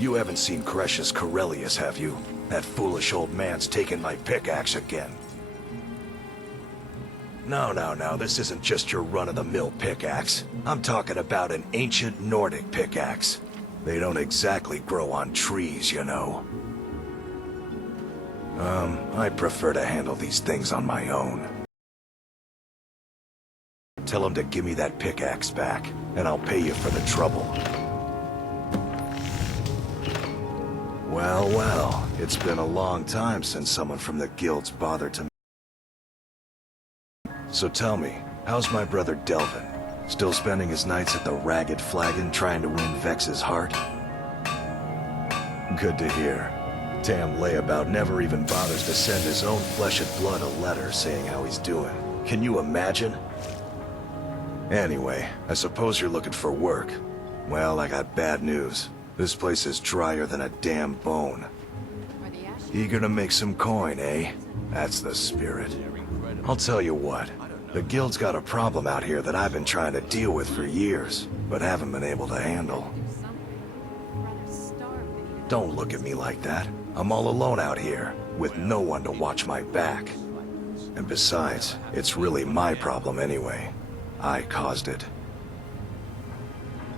You haven't seen Cretius Corellius, have you? That foolish old man's taken my pickaxe again. No, this isn't just your run-of-the-mill pickaxe. I'm talking about an ancient Nordic pickaxe. They don't exactly grow on trees, you know. I prefer to handle these things on my own. Tell him to give me that pickaxe back, and I'll pay you for the trouble. Well, it's been a long time since someone from the guilds bothered to... So tell me, how's my brother Delvin? Still spending his nights at the Ragged Flagon trying to win Vex's heart? Good to hear. Damn layabout never even bothers to send his own flesh and blood a letter saying how he's doing. Can you imagine? Anyway, I suppose you're looking for work. Well, I got bad news. This place is drier than a damn bone. Eager to make some coin, eh? That's the spirit. I'll tell you what. The guild's got a problem out here that I've been trying to deal with for years, but haven't been able to handle. Don't look at me like that. I'm all alone out here, with no one to watch my back. And besides, it's really my problem anyway. I caused it.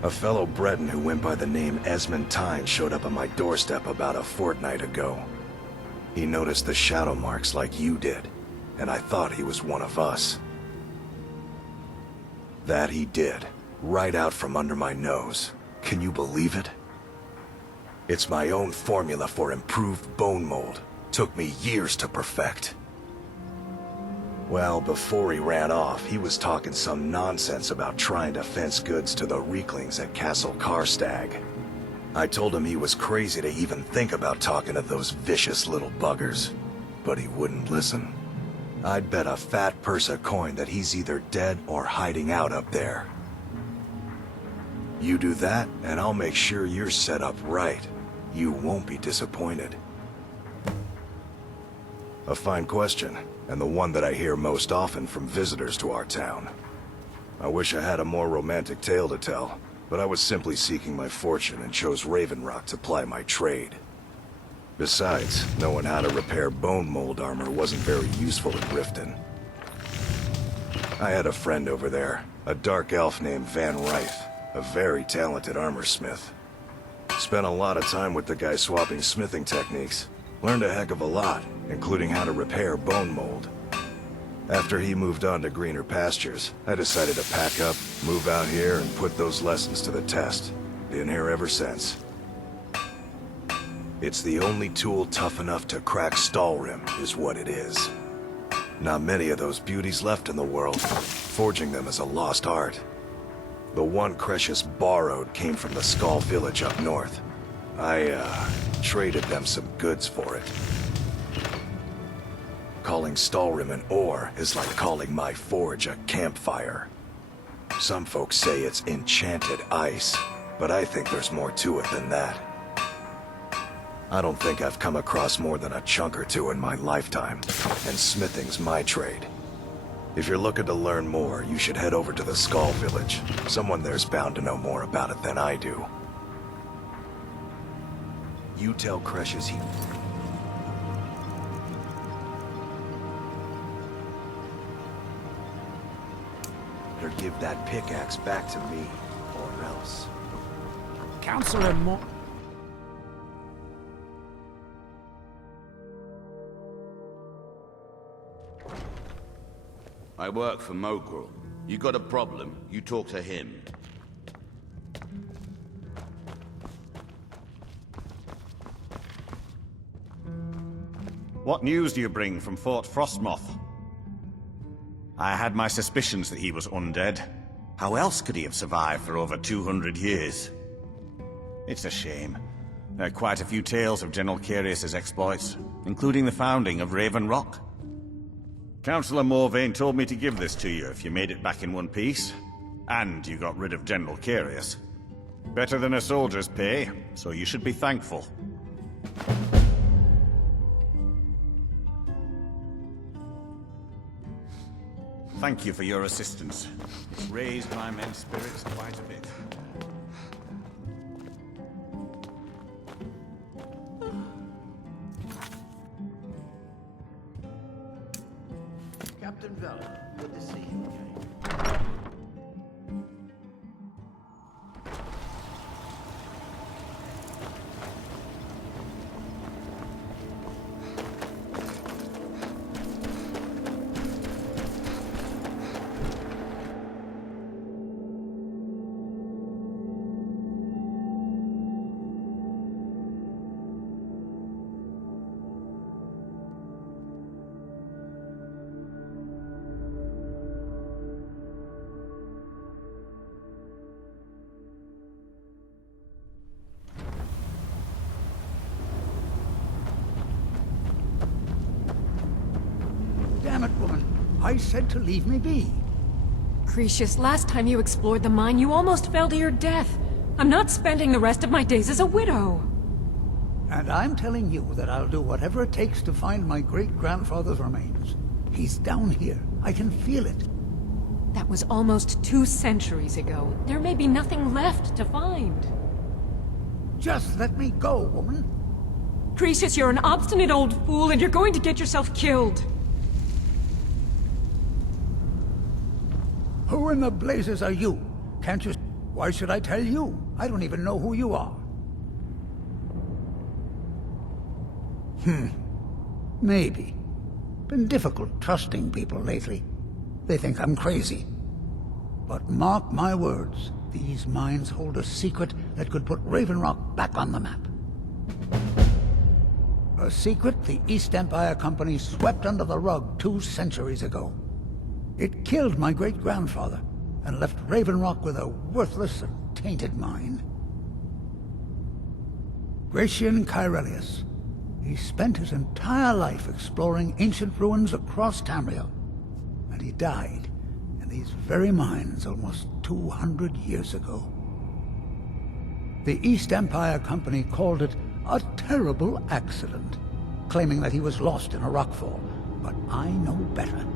A fellow Breton who went by the name Esmond Tyne showed up on my doorstep about a fortnight ago. He noticed the shadow marks like you did, and I thought he was one of us. That he did, right out from under my nose. Can you believe it? It's my own formula for improved bone mold. Took me years to perfect. Well, before he ran off, he was talking some nonsense about trying to fence goods to the Reeklings at Castle Karstag. I told him he was crazy to even think about talking to those vicious little buggers, but he wouldn't listen. I'd bet a fat purse of coin that he's either dead or hiding out up there. You do that, and I'll make sure you're set up right. You won't be disappointed. A fine question, and the one that I hear most often from visitors to our town. I wish I had a more romantic tale to tell, but I was simply seeking my fortune and chose Raven Rock to ply my trade. Besides, knowing how to repair bone mold armor wasn't very useful in Riften. I had a friend over there, a dark elf named Van Ryth, a very talented armorsmith. Spent a lot of time with the guy swapping smithing techniques. Learned a heck of a lot, including how to repair bone mold. After he moved on to greener pastures, I decided to pack up, move out here, and put those lessons to the test. Been here ever since. It's the only tool tough enough to crack Stalrim, is what it is. Not many of those beauties left in the world. Forging them is a lost art. The one Cretius borrowed came from the Skull village up north. I, traded them some goods for it. Calling Stalrim an ore is like calling my forge a campfire. Some folks say it's enchanted ice, but I think there's more to it than that. I don't think I've come across more than a chunk or two in my lifetime, and smithing's my trade. If you're looking to learn more, you should head over to the Skull village. Someone there's bound to know more about it than I do. You tell Cretius he... Better give that pickaxe back to me, or else. Counselor Mo... I work for Mogrel. You got a problem, you talk to him. What news do you bring from Fort Frostmoth? I had my suspicions that he was undead. How else could he have survived for over 200 years? It's a shame. There are quite a few tales of General Curius's exploits, including the founding of Raven Rock. Councillor Morvain told me to give this to you if you made it back in one piece. And you got rid of General Curius. Better than a soldier's pay, so you should be thankful. Thank you for your assistance. It's raised my men's spirits quite a bit. I said to leave me be. Cretius, last time you explored the mine, you almost fell to your death. I'm not spending the rest of my days as a widow. And I'm telling you that I'll do whatever it takes to find my great-grandfather's remains. He's down here. I can feel it. That was almost 2 centuries ago. There may be nothing left to find. Just let me go, woman. Cretius, you're an obstinate old fool, and you're going to get yourself killed. Who in the blazes are you? Can't you... Why should I tell you? I don't even know who you are. Maybe. Been difficult trusting people lately. They think I'm crazy. But mark my words, these mines hold a secret that could put Raven Rock back on the map. A secret the East Empire Company swept under the rug 2 centuries ago. It killed my great-grandfather and left Raven Rock with a worthless and tainted mine. Gratian Kyrelius. He spent his entire life exploring ancient ruins across Tamriel, and he died in these very mines almost 200 years ago. The East Empire Company called it a terrible accident, claiming that he was lost in a rockfall, but I know better.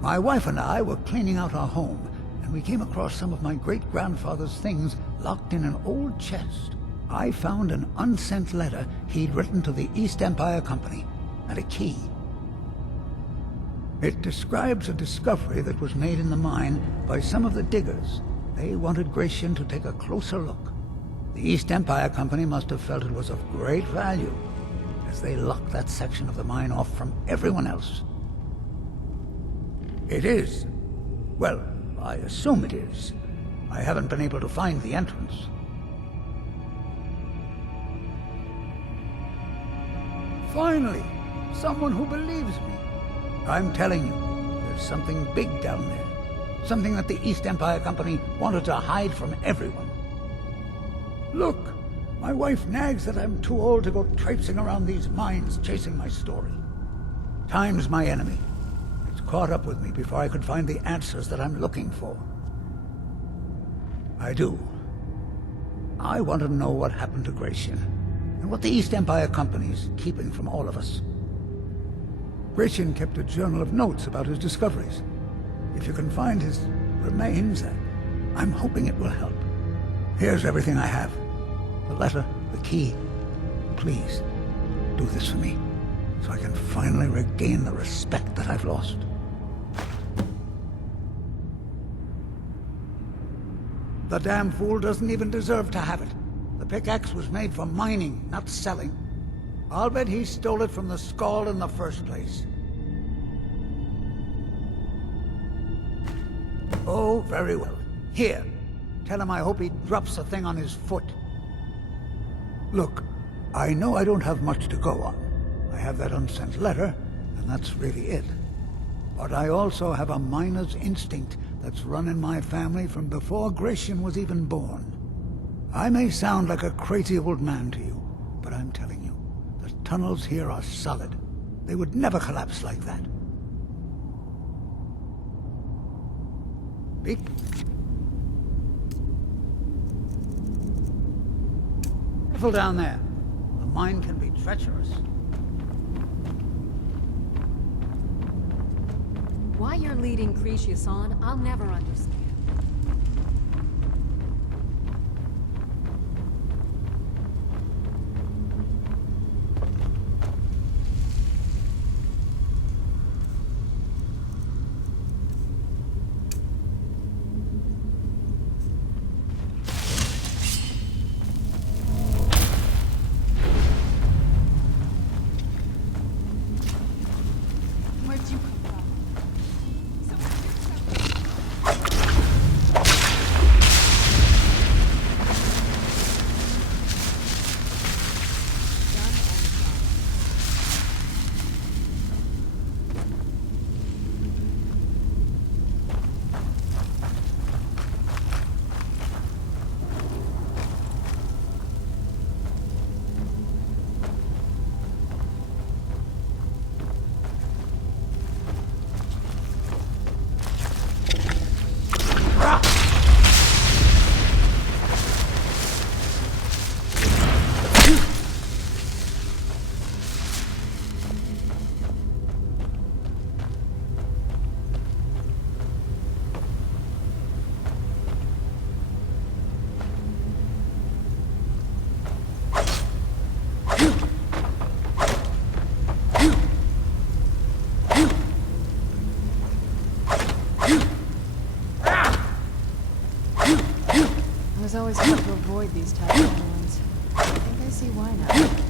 My wife and I were cleaning out our home, and we came across some of my great-grandfather's things locked in an old chest. I found an unsent letter he'd written to the East Empire Company, and a key. It describes a discovery that was made in the mine by some of the diggers. They wanted Gratian to take a closer look. The East Empire Company must have felt it was of great value, as they locked that section of the mine off from everyone else. It is. Well, I assume it is. I haven't been able to find the entrance. Finally, someone who believes me. I'm telling you, there's something big down there. Something that the East Empire Company wanted to hide from everyone. Look, my wife nags that I'm too old to go traipsing around these mines chasing my story. Time's my enemy. It's caught up with me before I could find the answers that I'm looking for. I do. I want to know what happened to Gratian, and what the East Empire Company's keeping from all of us. Gratian kept a journal of notes about his discoveries. If you can find his remains, I'm hoping it will help. Here's everything I have. The letter, the key. Please, do this for me, so I can finally regain the respect that I've lost. The damn fool doesn't even deserve to have it. The pickaxe was made for mining, not selling. I'll bet he stole it from the Skald in the first place. Oh, very well. Here. Tell him I hope he drops the thing on his foot. Look, I know I don't have much to go on. I have that unsent letter, and that's really it. But I also have a miner's instinct that's run in my family from before Gratian was even born. I may sound like a crazy old man to you, but I'm telling you, the tunnels here are solid. They would never collapse like that. Be careful down there. The mine can be treacherous. Why you're leading Cretius on, I'll never understand. Where'd you come from? It was always hard to avoid these types of ruins. I think I see why now.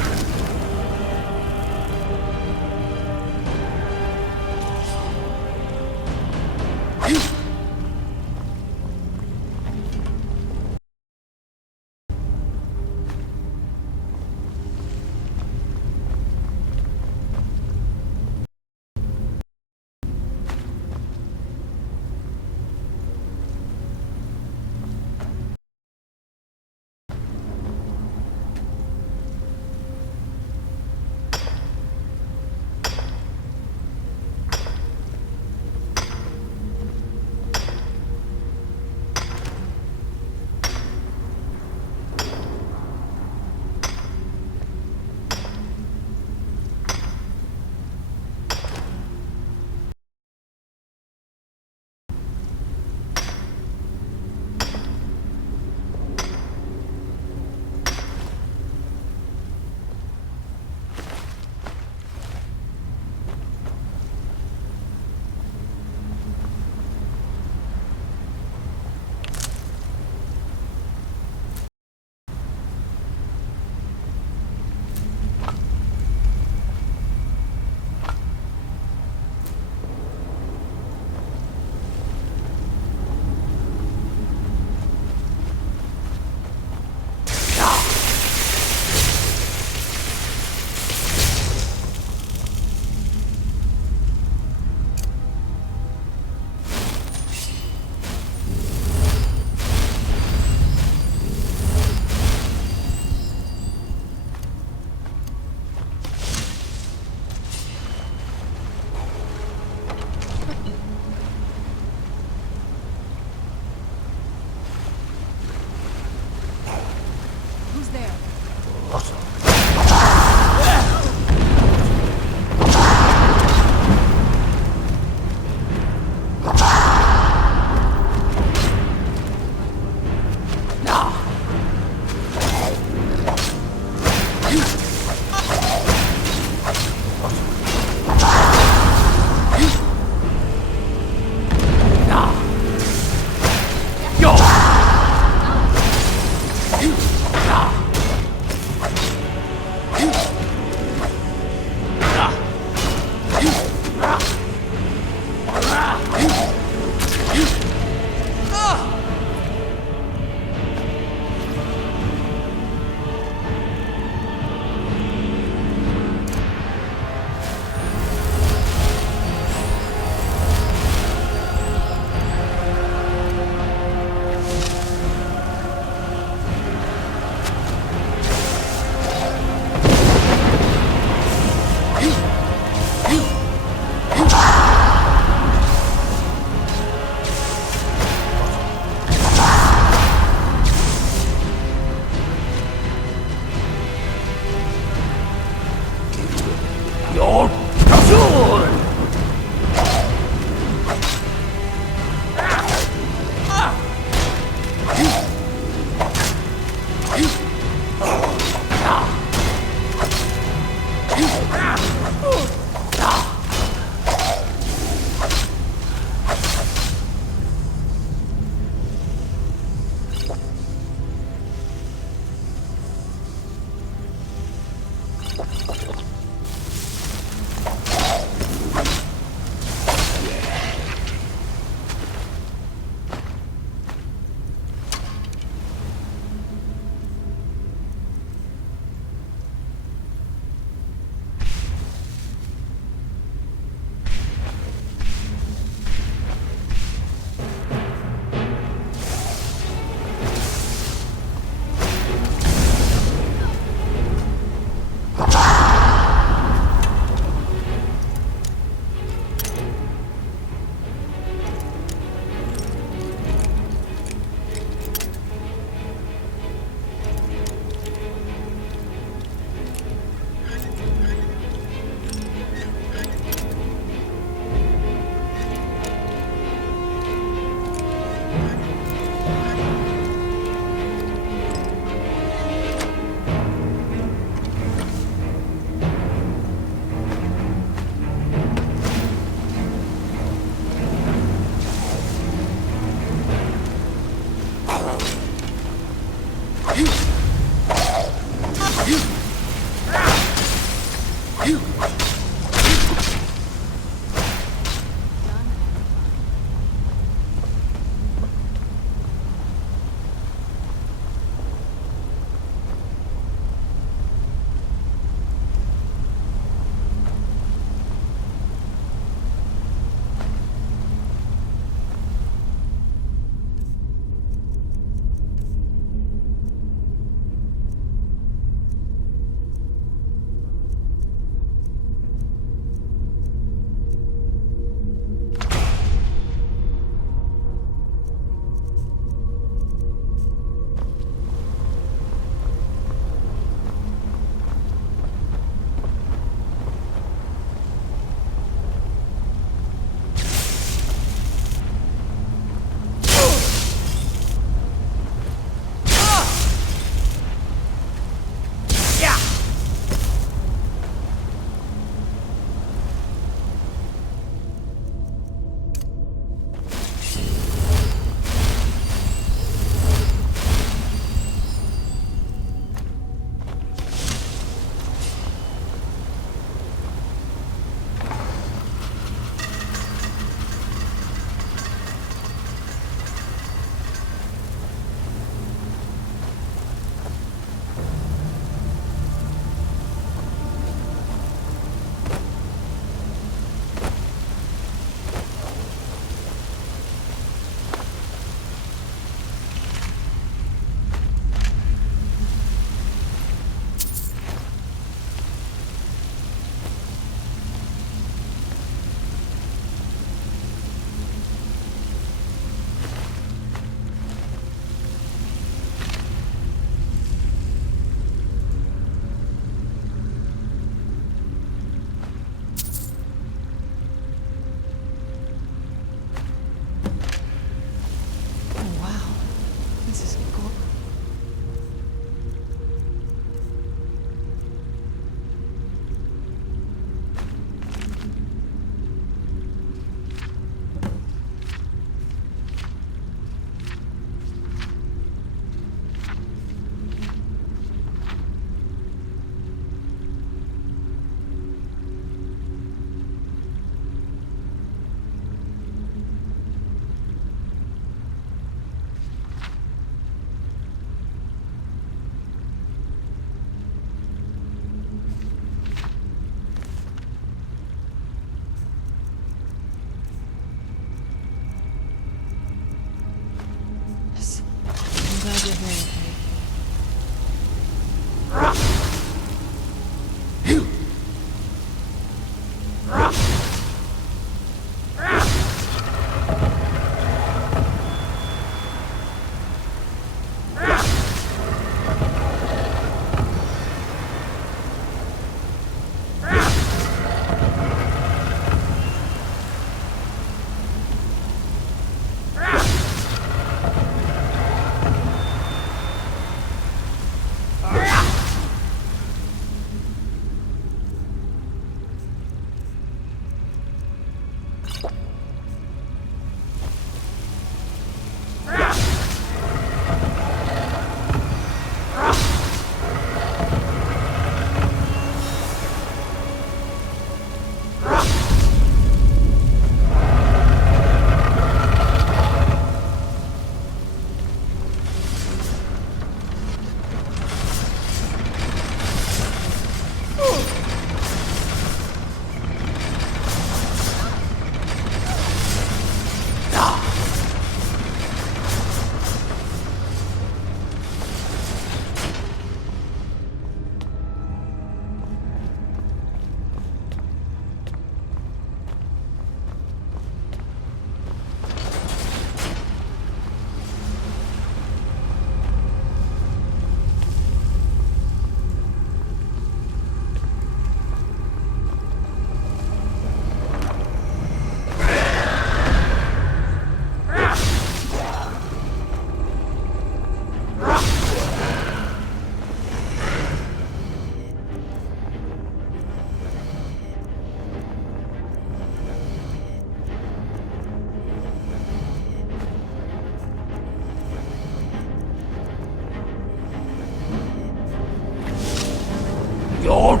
Your